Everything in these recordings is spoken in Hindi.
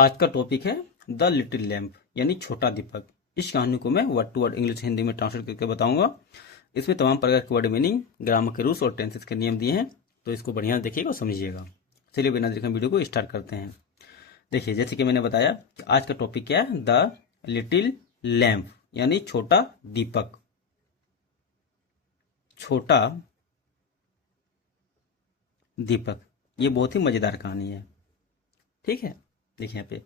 आज का टॉपिक है द लिटिल लैम्प यानी छोटा दीपक। इस कहानी को मैं word to word English Hindi में ट्रांसलेट करके बताऊंगा। इसमें तमाम प्रकार के वर्ड मीनिंग, ग्रामर के रूल्स और टेंसेस के नियम दिए हैं, तो इसको बढ़िया देखिएगा और समझिएगा। चलिए बिना देखे वीडियो को स्टार्ट करते हैं। देखिए, जैसे कि मैंने बताया कि आज का टॉपिक क्या है, द लिटिल लैम्प यानी छोटा दीपक। छोटा दीपक, ये बहुत ही मजेदार कहानी है। ठीक है, देखिए यहाँ पे,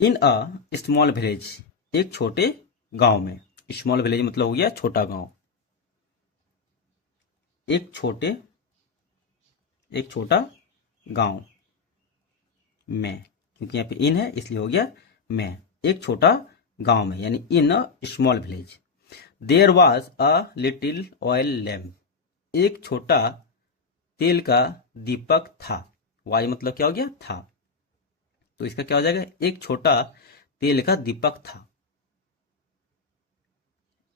इन अ स्मॉल विलेज, एक छोटे गांव में। स्मॉल विलेज मतलब हो गया छोटा गांव। एक छोटा गांव में, क्योंकि यहाँ पे इन है इसलिए हो गया में। एक छोटा गांव में यानी in a small village there was a little oil lamp, एक छोटा तेल का दीपक था। वाई मतलब क्या हो गया, था। तो इसका क्या हो जाएगा, एक छोटा तेल का दीपक था।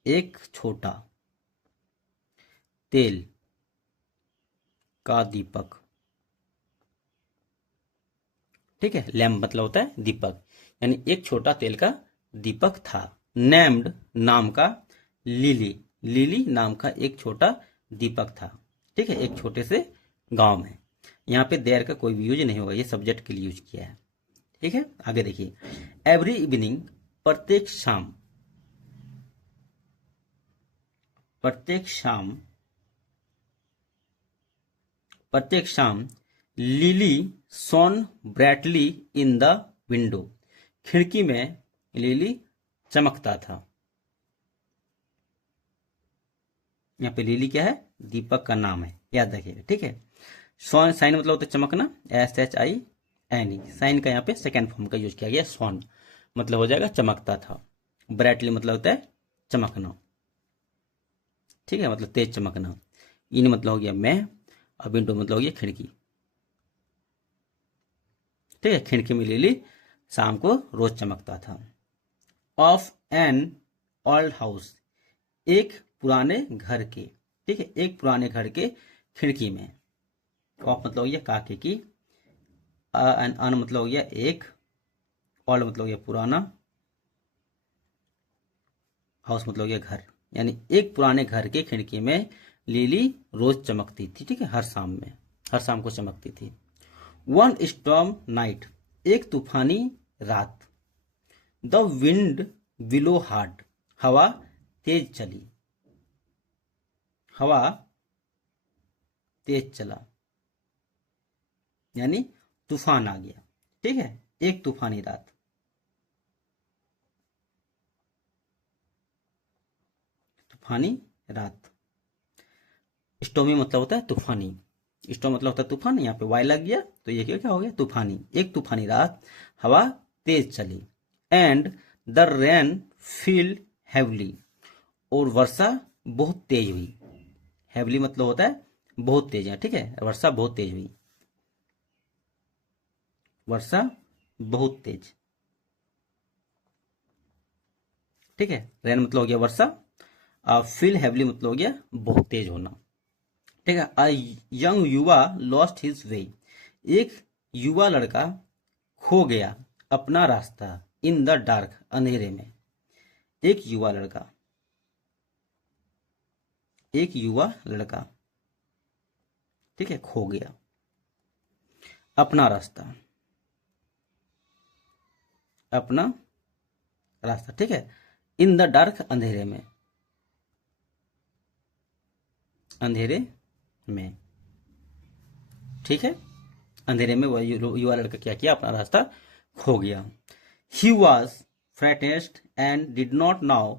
एक छोटा तेल का दीपक। ठीक है, लैम्प मतलब होता है दीपक, यानी एक छोटा तेल का दीपक था। नेम्ड नाम का, लिली, लिली नाम का एक छोटा दीपक था। ठीक है, एक छोटे से गांव में। यहाँ पे देयर का कोई भी यूज नहीं होगा, ये सब्जेक्ट के लिए यूज किया है। ठीक है, आगे देखिए। एवरी इवनिंग, प्रत्येक शाम, प्रत्येक शाम, प्रत्येक शाम, lily shone brightly in the window, खिड़की में लिली चमकता था। यहाँ पे लिली क्या है, दीपक का नाम है, याद रखिएगा। ठीक है, सोन साइन मतलब होता है चमकना, SHIN। साइन का यहाँ पे सेकेंड फॉर्म का यूज किया गया। सोन मतलब हो जाएगा चमकता था। ब्राइटली मतलब होता है चमकना। ठीक है, मतलब तेज चमकना। इन मतलब हो गया मैं, और विंडो मतलब हो गया खिड़की। ठीक है, खिड़की में लिली शाम को रोज चमकता था। ऑफ एन ओल्ड हाउस, एक पुराने घर के। ठीक है, एक पुराने घर के खिड़की में। ऑफ मतलब हो गया काके की, अन मतलब हो गया एक, ओल्ड मतलब हो गया पुराना, हाउस मतलब हो गया घर। यानी एक पुराने घर के खिड़की में लिली रोज चमकती थी। ठीक है, हर शाम में, हर शाम को चमकती थी। वन स्टॉर्म नाइट, एक तूफानी रात। द विंड बिलो हार्ड, हवा तेज चली, हवा तेज चला, यानी तूफान आ गया। ठीक है, एक तूफानी रात। तूफानी रात। स्टॉर्मी मतलब होता है तूफानी। स्टॉर्म मतलब होता है तूफान, यहाँ पे वाई लग गया तो ये क्या हो गया, तूफानी। एक तूफानी रात, हवा तेज चली। And the rain feel heavily, और वर्षा बहुत तेज हुई। हैवली मतलब होता है बहुत तेज है। ठीक है, वर्षा बहुत तेज हुई, वर्षा बहुत तेज। ठीक है, रेन मतलब हो गया वर्षा, और फील हैवली मतलब हो गया बहुत तेज होना। ठीक है, अ यंग युवा लॉस्ट हिज वे, एक युवा लड़का खो गया अपना रास्ता। इन द डार्क, अंधेरे में। एक युवा लड़का, एक युवा लड़का, ठीक है, खो गया अपना रास्ता, अपना रास्ता। ठीक है, इन द डार्क, अंधेरे में, अंधेरे में। ठीक है, अंधेरे में वह युवा लड़का क्या किया, अपना रास्ता खो गया। He was frightened and did not now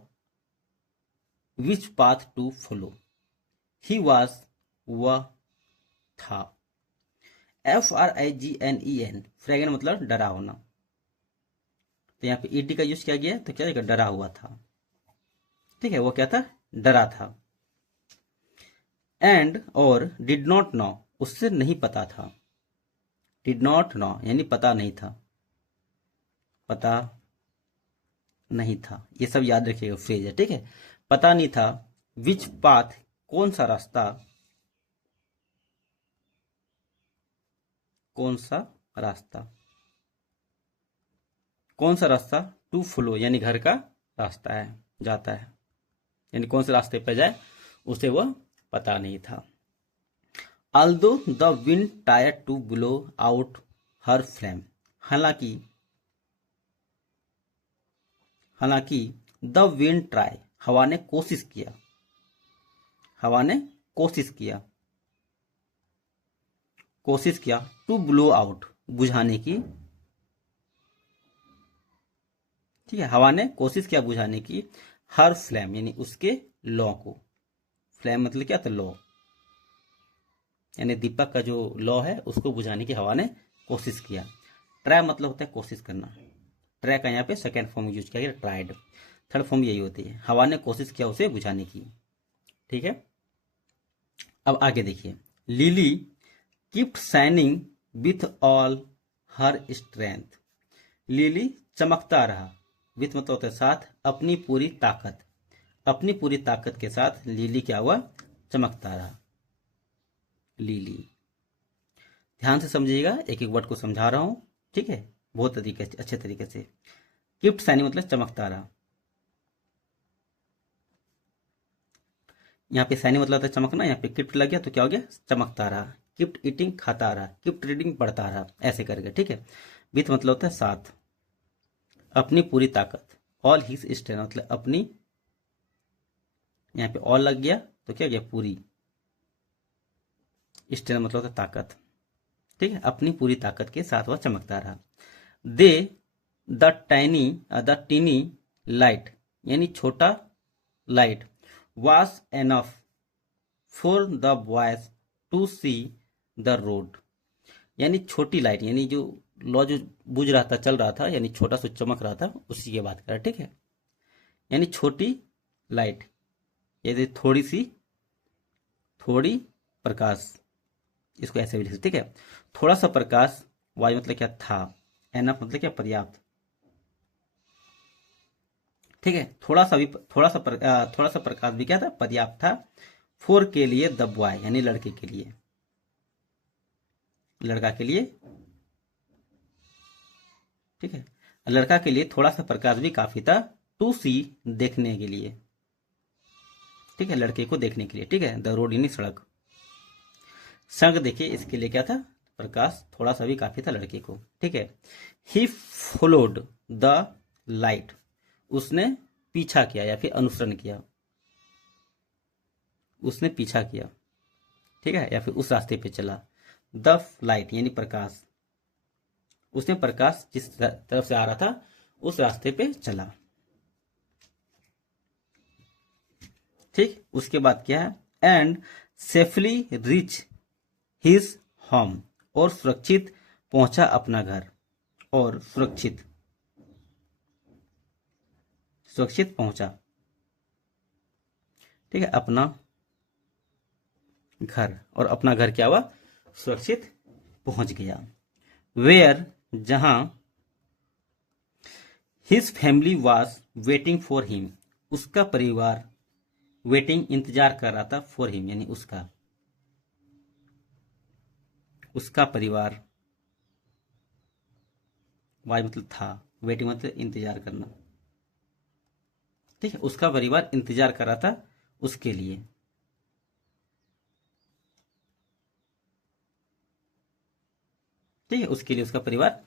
which path to follow. He was, वह था। FRIGNEN, फ्रैगन मतलब डरा होना। तो यहाँ पे ED का यूज किया गया, तो क्या डरा हुआ था। ठीक है, वो क्या था, डरा था। एंड और डिड नॉट नो, उससे नहीं पता था। डिड नॉट नो यानी पता नहीं था, पता नहीं था। ये सब याद रखिएगा, फ्रेज है। ठीक है, पता नहीं था। विच पाथ, कौन सा रास्ता, कौन सा रास्ता कौन सा रास्ता? टू फ्लो यानी घर का रास्ता है, जाता है, यानी कौन से रास्ते पे जाए उसे वह पता नहीं था। Although the wind tried to blow out her flame, हालांकि द विंड ट्राई, हवा ने कोशिश किया, हवा ने कोशिश किया टू ब्लो आउट, बुझाने की, ठीक है, हवा ने कोशिश किया बुझाने की, हर फ्लेम यानी उसके लौ को, फ्लेम मतलब क्या था? लौ, यानी दीपक का जो लौ है उसको बुझाने की हवा ने कोशिश किया। ट्राई मतलब होता है कोशिश करना, ट्राई का यहाँ पे सेकेंड फॉर्म यूज किया गया, ट्राइड। थर्ड फॉर्म यही होती है, हवा ने कोशिश किया उसे बुझाने की, ठीक है। अब आगे देखिए, lily kept shining with all her strength, lily चमकता रहा, विथ मतलब होता है साथ, अपनी पूरी ताकत, अपनी पूरी ताकत के साथ लिली क्या हुआ? चमकता रहा, लिली। ध्यान से समझिएगा, एक एक वर्ड को समझा रहा हूं, ठीक है, बहुत तरीके से, अच्छे तरीके से। कीप्ट शाइनिंग मतलब चमकता रहा, यहाँ पे शाइनिंग मतलब होता है चमकना, यहाँ पे कीप्ट लग गया तो क्या हो गया? चमकता रहा। कीप्ट ईटिंग खाता रहा, कीप्ट रीडिंग पढ़ता रहा, ऐसे करके, ठीक है। विथ मतलब होता है साथ, अपनी पूरी ताकत, ऑल हिज स्ट्रेंथ मतलब अपनी, यहाँ पे ऑल लग गया तो क्या गया? पूरी, स्ट्रेंथ मतलब होता है ताकत, ठीक है, अपनी पूरी ताकत के साथ वह चमकता रहा। दे द टीनी लाइट यानी छोटा light, was enough for the boys to see the road, यानी छोटी लाइट यानी जो लौ जो बुझ रहा था, चल रहा था, यानी छोटा सा चमक रहा था, उसी की बात कर रहा है, ठीक है। यानी छोटी लाइट, यदि थोड़ी प्रकाश, इसको ऐसे भी लिख सकते, ठीक है। थोड़ा सा प्रकाश, वाज मतलब क्या? था, एनफ मतलब क्या? पर्याप्त, ठीक है। थोड़ा सा प्रकाश भी क्या था? पर्याप्त था। फोर के लिए, द बॉय यानी लड़के के लिए, लड़का के लिए, ठीक है, लड़का के लिए थोड़ा सा प्रकाश भी काफी था, टू सी देखने के लिए, ठीक है, लड़के को देखने के लिए, ठीक है। द रोड यानी सड़क, संग देखिए इसके लिए क्या था? प्रकाश थोड़ा सा भी काफी था लड़के को, ठीक है। ही फॉलोड द लाइट, उसने पीछा किया या फिर अनुसरण किया, उसने पीछा किया, ठीक है, या फिर उस रास्ते पे चला। द लाइट यानी प्रकाश, उसने प्रकाश जिस तरफ से आ रहा था उस रास्ते पे चला, ठीक। उसके बाद क्या है? And safely reach his home, और सुरक्षित पहुंचा अपना घर, और सुरक्षित पहुंचा, ठीक है, अपना घर, और अपना घर क्या हुआ? सुरक्षित पहुंच गया। वेयर जहां his family was waiting for him, उसका परिवार, वेटिंग इंतजार कर रहा था, फॉर हिम यानी उसका परिवार, वाज मतलब था, वेटिंग मतलब इंतजार करना, ठीक है, उसका परिवार इंतजार कर रहा था उसके लिए, ठीक है, उसके लिए उसका परिवार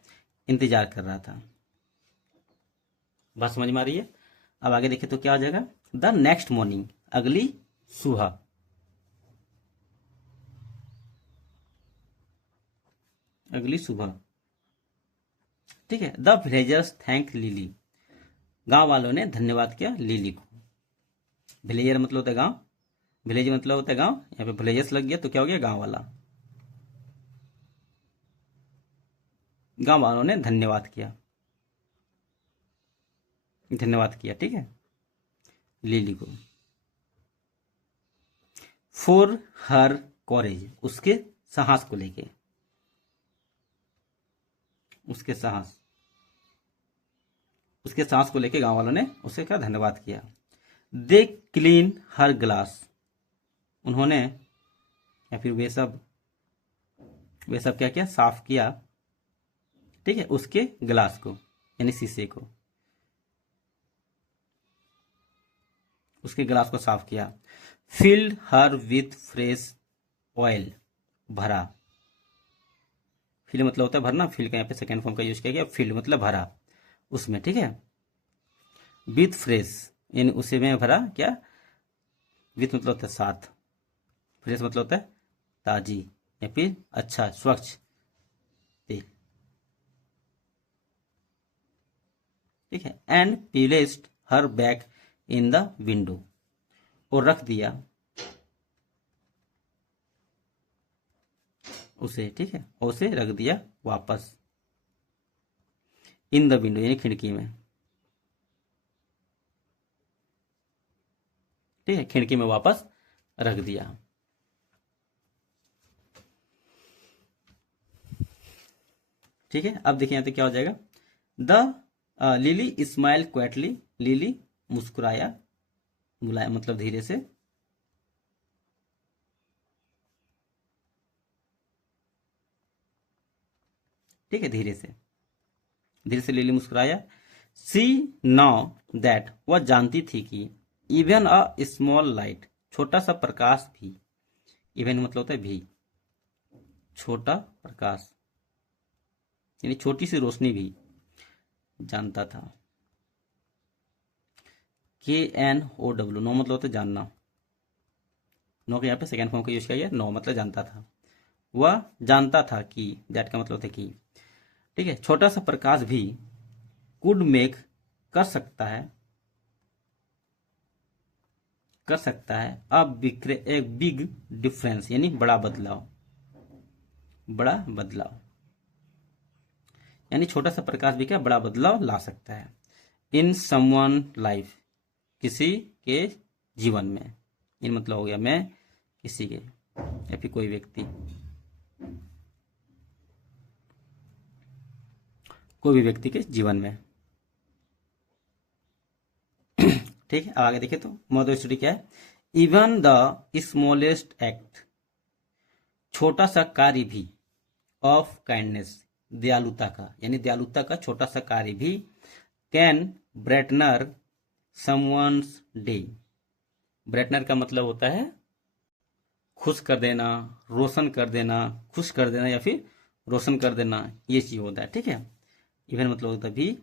इंतजार कर रहा था। बात समझ में आ रही है? अब आगे देखिए तो क्या हो जाएगा? द नेक्स्ट मॉर्निंग, अगली सुबह, अगली सुबह, ठीक है। द विलेजर्स थैंक लिली, गांव वालों ने धन्यवाद किया लिली को। विलेजर मतलब होता है गांव, विलेज मतलब होता है गांव, यहाँ पे विलेजर्स लग गया तो क्या हो गया? गांव वाला, गांव वालों ने धन्यवाद किया, ठीक है, लिली को। फॉर हर कॉरेज, उसके साहस को लेके, उसके साहस को लेके गांव वालों ने उसे क्या? धन्यवाद किया। दे क्लीन हर ग्लास, उन्होंने या फिर वे सब क्या किया? साफ किया, ठीक है, उसके ग्लास को, यानी शीशे को, उसके गिलास को साफ किया। Field her with fresh oil, भरा। फिल मतलब होता है भरना, फिल का यहाँ पे सेकेंड फॉर्म का यूज किया गया, फील्ड मतलब भरा उसमें, ठीक है। विथ फ्रेश यानी उसे में भरा क्या, विथ मतलब होता है साथ, फ्रेश मतलब होता है ताजी या फिर अच्छा स्वच्छ तेल, ठीक है। And placed her bag in the window, और रख दिया उसे, ठीक है, उसे रख दिया वापस इन द विंडो यानी खिड़की में, ठीक है, खिड़की में वापस रख दिया। ठीक है, अब देखिए यहां पे क्या हो जाएगा। The lily smile quietly, lily मुस्कुराया, बुलाया मतलब धीरे से, ठीक है, धीरे से लिली मुस्कुराया। सी नाउ दैट, वह जानती थी कि इवन अ स्मॉल लाइट, छोटा सा प्रकाश भी, इवन मतलब होता है भी, छोटा प्रकाश यानी छोटी सी रोशनी भी, जानता था। KNOW, नो मतलब होता है जानना, नो के यहाँ पे सेकेंड फॉर्म का यूज किया गया, नो मतलब जानता था। वह जानता था कि, दैट का मतलब होता है कि, ठीक है, छोटा सा प्रकाश भी कुड मेक, कर सकता है, अब एक बिग डिफरेंस यानी बड़ा बदलाव, बड़ा बदलाव यानी छोटा सा प्रकाश भी क्या बड़ा बदलाव ला सकता है। इन समवन लाइफ, किसी के जीवन में, इन मतलब हो गया मैं, किसी के या फिर कोई व्यक्ति, कोई भी व्यक्ति के जीवन में, ठीक है। अब आगे देखिए तो मोरल स्टोरी क्या है। इवन द स्मॉलेस्ट एक्ट, छोटा सा कार्य भी, ऑफ काइंडनेस, दयालुता का यानी दयालुता का छोटा सा कार्य भी, can brightener someone's day, brightener का मतलब होता है खुश कर देना, रोशन कर देना, खुश कर देना या फिर रोशन कर देना, ये चीज होता है, ठीक है। इवन मतलब होता है भी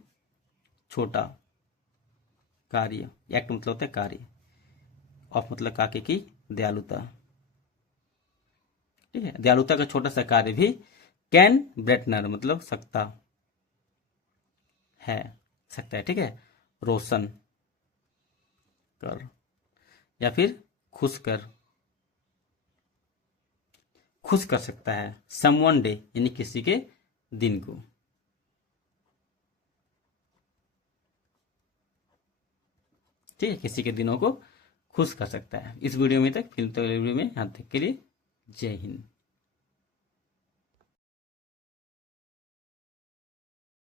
छोटा कार्य, एक्ट मतलब होता है कार्य, ऑफ मतलब काके की दयालुता, ठीक है, दयालुता का छोटा सा कार्य भी, कैन ब्राइटनर मतलब सकता है, ठीक है, रोशन कर या फिर खुश कर, खुश कर सकता है, समवन डे यानी किसी के दिन को, ठीक है, किसी के दिनों को खुश कर सकता है। इस वीडियो में तक, फिर तो वीडियो में यहाँ तक के लिए जय हिंद।